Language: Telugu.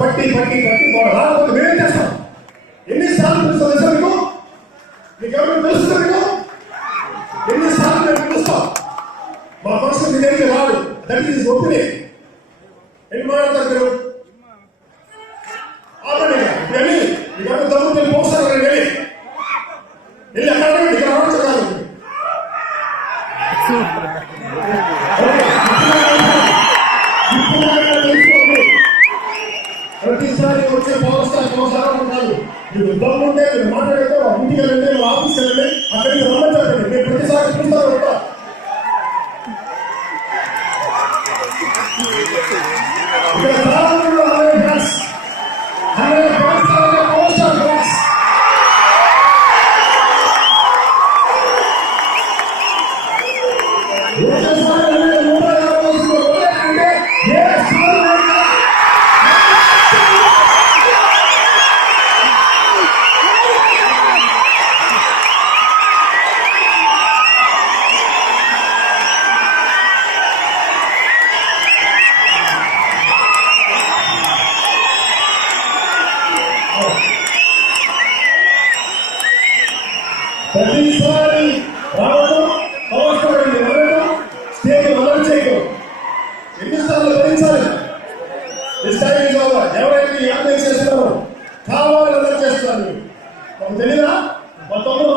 పట్టి పట్టి పట్టి రాకపోతే మేమేం చేస్తాం? ఎన్నిసార్లు తెలుసు మీకు? ఎవరు తెలుస్తుంది మీకు? ఎన్నిసార్లు మేము పిలుస్తాం? మా మనసు మీ దగ్గరికి రాదు. That is opinion. ఎన్ని మాట్లాడతారు మీరు? ఆపండి. వెళ్ళి మీకు దమ్ము తెలిసి పోస్తారు. వెళ్ళి వెళ్ళి అక్కడ ఇక్కడ రావచ్చు కాదు. ప్రతిసారి వచ్చే పవర్ స్టార్ కాదు. మీరు దమ్ము ఉంటే మీరు మాట్లాడితే ఇంటికి వెళ్ళండి, ఆఫీస్కి వెళ్ళండి, అక్కడికి రమ్మంటారండి. మీరు ప్రతిసారి చూస్తారు ఉంటా. ఇక్కడ ప్రారంభంలో 100 fans, 100 fans power star fans. ప్రతిసారి రావడం, అవసరమైంది వెళ్ళడం, స్టేజ్ అమలు చేయడం, ఎన్నిసార్లు భరించాలి? ఎవరైతే యాభై చేస్తున్నారో కావాలని అమలు చేస్తున్నారు. మాకు తెలియదా? మా తమ్ముడు